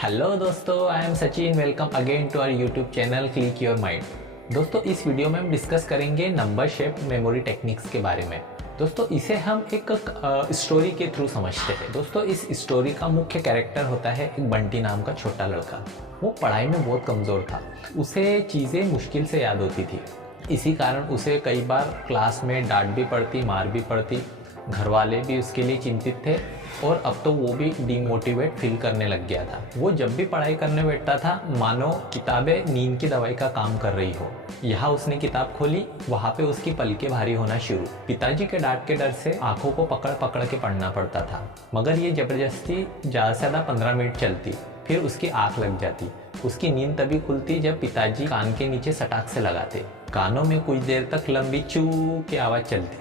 Hello दोस्तों, I am Sachin. Welcome again to our YouTube channel click your mind. दोस्तों, इस video में हम डिस्कस करेंगे नंबर शेप मेमोरी टेक्निक्स के बारे में। दोस्तों, इसे हम एक स्टोरी के थ्रू समझते हैं। दोस्तों, इस स्टोरी का मुख्य कैरेक्टर होता है एक बंटी नाम का छोटा लड़का। वो पढ़ाई में बहुत कमज़ोर था। उसे चीज़ें मुश्किल से याद होती थी। इसी कारण उसे कई बार क्लास में डांट भी पड़ती, मार भी पड़ती। घर वाले भी उसके लिए चिंतित थे और अब तो वो भी डिमोटिवेट फील करने लग गया था। वो जब भी पढ़ाई करने बैठता था मानो किताबें नींद की दवाई का काम कर रही हो। यहाँ उसने किताब खोली, वहाँ पे उसकी पलकें भारी होना शुरू। पिताजी के डांट के डर से आंखों को पकड़ पकड़ के पढ़ना पड़ता था, मगर ये जबरदस्ती ज़्यादा से ज़्यादा 15 मिनट चलती, फिर उसकी आँख लग जाती। उसकी नींद तभी खुलती जब पिताजी कान के नीचे सटाक से लगाते। कानों में कुछ देर तक लंबी चू की आवाज़ चलती,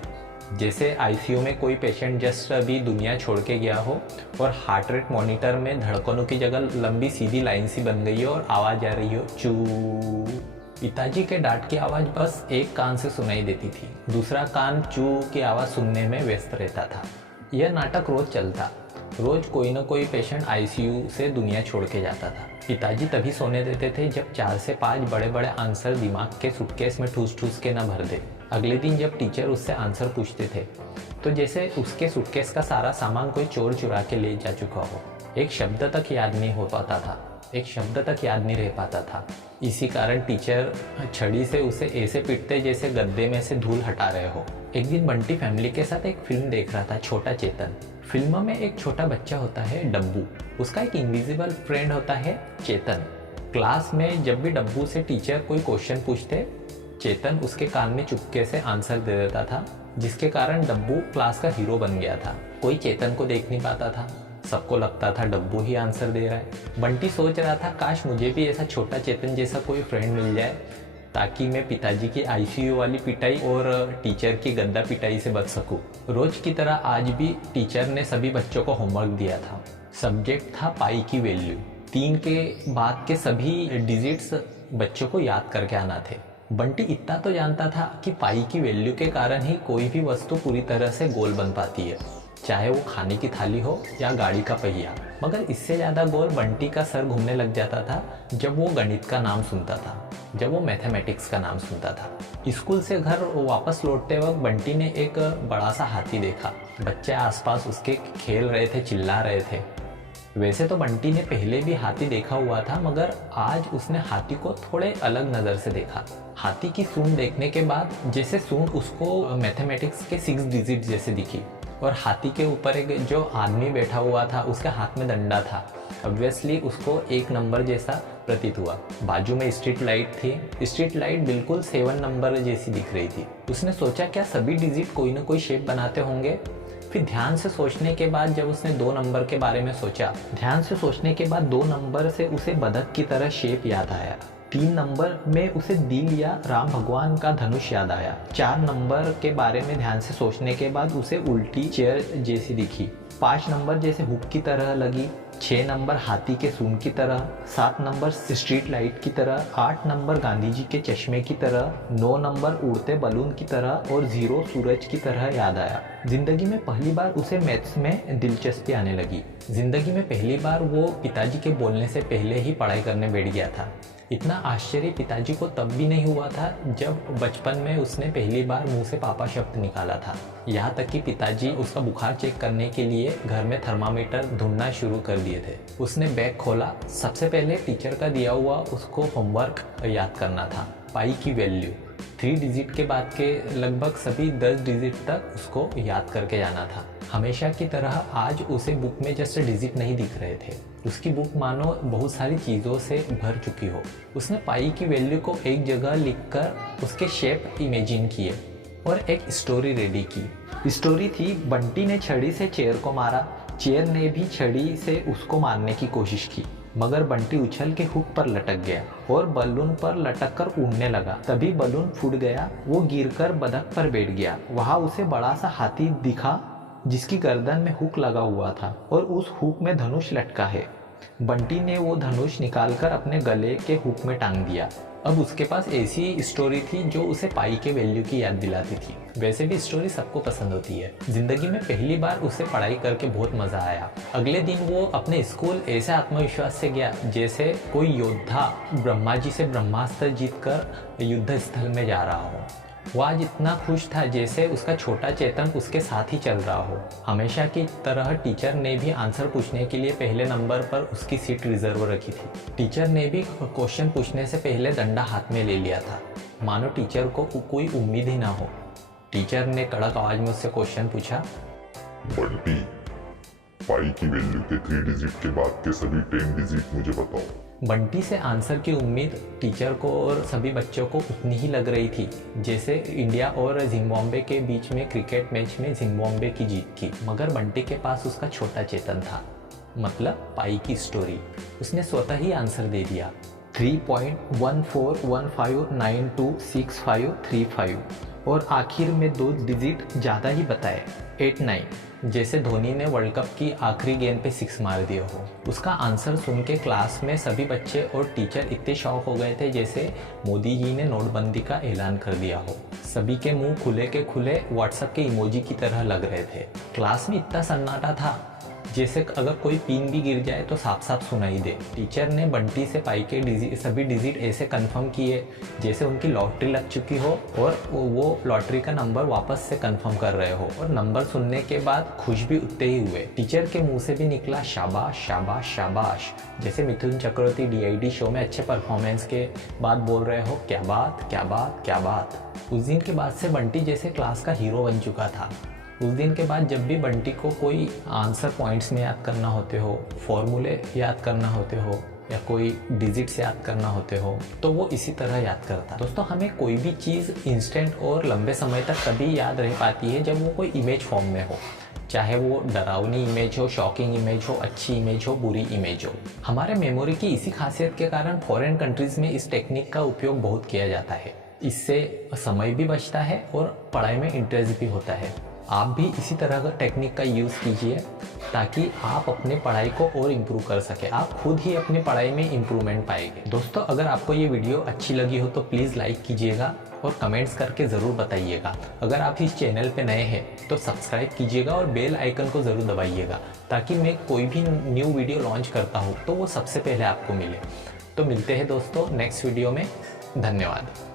जैसे आईसीयू में कोई पेशेंट जस्ट अभी दुनिया छोड़ के गया हो और हार्ट रेट मॉनिटर में धड़कनों की जगह लंबी सीधी लाइन सी बन गई हो और आवाज़ आ रही हो चू। पिताजी के डांट की आवाज़ बस एक कान से सुनाई देती थी, दूसरा कान चू की आवाज़ सुनने में व्यस्त रहता था। यह नाटक रोज चलता। रोज कोई ना कोई पेशेंट आईसीयू से दुनिया छोड़ के जाता था। पिताजी तभी सोने देते थे जब 4 से 5 बड़े बड़े आंसर दिमाग के सूटकेस में ठूस ठूस के न भर दे। अगले दिन जब टीचर उससे आंसर पूछते थे तो जैसे उसके सूटकेस का सारा सामान कोई चोर चुरा के ले जा चुका हो। एक शब्द तक याद नहीं हो पाता था, एक शब्द तक याद नहीं रह पाता था। इसी कारण टीचर छड़ी से उसे ऐसे पीटते जैसे गद्दे में से धूल हटा रहे हो। एक दिन बंटी फैमिली के साथ एक फिल्म देख रहा था, छोटा चेतन। फिल्म में एक छोटा बच्चा होता है डब्बू, उसका एक इनविजिबल फ्रेंड होता है चेतन। क्लास में जब भी डब्बू से टीचर कोई क्वेश्चन पूछते, चेतन उसके कान में चुपके से आंसर दे देता था, जिसके कारण डब्बू क्लास का हीरो बन गया था। कोई चेतन को देख नहीं पाता था, सबको लगता था डब्बू ही आंसर दे रहा है। बंटी सोच रहा था काश मुझे भी ऐसा छोटा चेतन जैसा कोई फ्रेंड मिल जाए, ताकि मैं पिताजी की आईसीयू वाली पिटाई और टीचर की गद्दा पिटाई से बच सकूं। रोज की तरह आज भी टीचर ने सभी बच्चों को होमवर्क दिया था। सब्जेक्ट था पाई की वैल्यू। 3 के बाद के सभी डिजिट्स बच्चों को याद करके आना थे। बंटी इतना तो जानता था कि पाई की वैल्यू के कारण ही कोई भी वस्तु पूरी तरह से गोल बन पाती है, चाहे वो खाने की थाली हो या गाड़ी का पहिया। मगर इससे ज़्यादा गोल बंटी का सर घूमने लग जाता था जब वो गणित का नाम सुनता था, जब वो मैथमेटिक्स का नाम सुनता था। स्कूल से घर वापस लौटते वक्त बंटी ने एक बड़ा सा हाथी देखा। बच्चे आसपास उसके खेल रहे थे, चिल्ला रहे थे। वैसे तो बंटी ने पहले भी हाथी देखा हुआ था, मगर आज उसने हाथी को थोड़े अलग नज़र से देखा। हाथी की सूंड देखने के बाद जैसे सूंड उसको मैथमेटिक्स के 6 डिजिट जैसे दिखी, और हाथी के ऊपर एक जो आदमी बैठा हुआ था उसके हाथ में डंडा था। ऑब्वियसली उसको 1 नंबर जैसा प्रतीत हुआ। बाजू में स्ट्रीट लाइट थी। स्ट्रीट लाइट बिल्कुल 7 नंबर जैसी दिख रही थी। उसने सोचा क्या सभी डिजिट कोई ना कोई शेप बनाते होंगे। फिर ध्यान से सोचने के बाद जब उसने 2 नंबर के बारे में सोचा, ध्यान से सोचने के बाद 2 नंबर से उसे बतख की तरह शेप याद आया। 3 नंबर में उसे दिल या राम भगवान का धनुष याद आया। 4 नंबर के बारे में ध्यान से सोचने के बाद उसे उल्टी चेयर जैसी दिखी। 5 नंबर जैसे हुक की तरह लगी। 6 नंबर हाथी के सूंड की तरह। 7 नंबर स्ट्रीट लाइट की तरह। 8 नंबर गांधी जी के चश्मे की तरह। 9 नंबर उड़ते बलून की तरह और 0 सूरज की तरह याद आया। जिंदगी में पहली बार उसे मैथ्स में दिलचस्पी आने लगी। जिंदगी में पहली बार वो पिताजी के बोलने से पहले ही पढ़ाई करने बैठ गया था। इतना आश्चर्य पिताजी को तब भी नहीं हुआ था जब बचपन में उसने पहली बार मुंह से पापा शब्द निकाला था। यहाँ तक कि पिताजी उसका बुखार चेक करने के लिए घर में थर्मामीटर ढूंढना शुरू कर दिए थे। उसने बैग खोला। सबसे पहले टीचर का दिया हुआ उसको होमवर्क याद करना था। पाई की वैल्यू 3 डिजिट के बाद के लगभग सभी 10 डिजिट तक उसको याद करके जाना था। हमेशा की तरह आज उसे बुक में जस्ट डिजिट नहीं दिख रहे थे। उसकी बुक मानो बहुत सारी चीज़ों से भर चुकी हो। उसने पाई की वैल्यू को एक जगह लिखकर उसके शेप इमेजिन किए और एक स्टोरी रेडी की। स्टोरी थी बंटी ने छड़ी से चेयर को मारा, चेयर ने भी छड़ी से उसको मारने की कोशिश की, मगर बंटी उछल के हुक पर लटक गया और बलून पर लटक कर उड़ने लगा। तभी बलून फूट गया। वो गिरकर बतख पर बैठ गया। वहाँ उसे बड़ा सा हाथी दिखा जिसकी गर्दन में हुक लगा हुआ था और उस हुक में धनुष लटका है। बंटी ने वो धनुष निकालकर अपने गले के हुक में टांग दिया। अब उसके पास ऐसी स्टोरी थी जो उसे पाई के वैल्यू की याद दिलाती थी। वैसे भी स्टोरी सबको पसंद होती है। जिंदगी में पहली बार उसे पढ़ाई करके बहुत मजा आया। अगले दिन वो अपने स्कूल ऐसे आत्मविश्वास से गया जैसे कोई योद्धा ब्रह्मा जी से ब्रह्मास्त्र जीतकर युद्ध स्थल में जा रहा हो। वो आज इतना खुश था जैसे उसका छोटा चेतन उसके साथ ही चल रहा हो। हमेशा की तरह टीचर ने भी आंसर पूछने के लिए पहले नंबर पर उसकी सीट रिजर्व रखी थी। टीचर ने भी क्वेश्चन पूछने से पहले डंडा हाथ में ले लिया था, मानो टीचर को कोई उम्मीद ही ना हो। टीचर ने कड़क आवाज में उससे क्वेश्चन पूछा, बंटी, पाई की वैल्यू के 3 डिजिट के बाद के सभी 10 डिजिट मुझे बताओ। बंटी से आंसर की उम्मीद टीचर को और सभी बच्चों को उतनी ही लग रही थी जैसे इंडिया और जिम्बाब्वे के बीच में क्रिकेट मैच में जिम्बाब्वे की जीत की। मगर बंटी के पास उसका छोटा चेतन था, मतलब पाई की स्टोरी। उसने स्वतः ही आंसर दे दिया, 3.1415926535 और आखिर में 2 डिजिट ज़्यादा ही बताए, 89, जैसे धोनी ने वर्ल्ड कप की आखिरी गेंद पे 6 मार दिया हो। उसका आंसर सुन के क्लास में सभी बच्चे और टीचर इतने शॉक हो गए थे जैसे मोदी जी ने नोटबंदी का ऐलान कर दिया हो। सभी के मुंह खुले के खुले व्हाट्सएप के इमोजी की तरह लग रहे थे। क्लास में इतना सन्नाटा था जैसे अगर कोई पिन भी गिर जाए तो साफ साफ सुनाई दे। टीचर ने बंटी से पाई के सभी डिजिट ऐसे कंफर्म किए जैसे उनकी लॉटरी लग चुकी हो और वो लॉटरी का नंबर वापस से कंफर्म कर रहे हो। और नंबर सुनने के बाद खुश भी उतने ही हुए। टीचर के मुंह से भी निकला शाबाश शाबाश शाबाश, जैसे मिथुन चक्रवर्ती DID शो में अच्छे परफॉर्मेंस के बाद बोल रहे हो, क्या बात क्या बात क्या बात। उस दिन के बाद से बंटी जैसे क्लास का हीरो बन चुका था। उस दिन के बाद जब भी बंटी को कोई आंसर पॉइंट्स में याद करना होते हो, फॉर्मूले याद करना होते हो या कोई डिजिट्स याद करना होते हो तो वो इसी तरह याद करता। दोस्तों, हमें कोई भी चीज़ इंस्टेंट और लंबे समय तक तभी याद रह पाती है जब वो कोई इमेज फॉर्म में हो, चाहे वो डरावनी इमेज हो, शॉकिंग इमेज हो, अच्छी इमेज हो, बुरी इमेज हो। हमारे मेमोरी की इसी खासियत के कारण फॉरेन कंट्रीज़ में इस टेक्निक का उपयोग बहुत किया जाता है। इससे समय भी बचता है और पढ़ाई में इंटरेस्ट भी होता है। आप भी इसी तरह का टेक्निक का यूज़ कीजिए ताकि आप अपने पढ़ाई को और इम्प्रूव कर सके। आप खुद ही अपनी पढ़ाई में इम्प्रूवमेंट पाएंगे। दोस्तों, अगर आपको ये वीडियो अच्छी लगी हो तो प्लीज़ लाइक कीजिएगा और कमेंट्स करके ज़रूर बताइएगा। अगर आप इस चैनल पे नए हैं तो सब्सक्राइब कीजिएगा और बेल आइकन को ज़रूर दबाइएगा ताकि मैं कोई भी न्यू वीडियो लॉन्च करता हूँ तो वो सबसे पहले आपको मिले। तो मिलते हैं दोस्तों नेक्स्ट वीडियो में। धन्यवाद।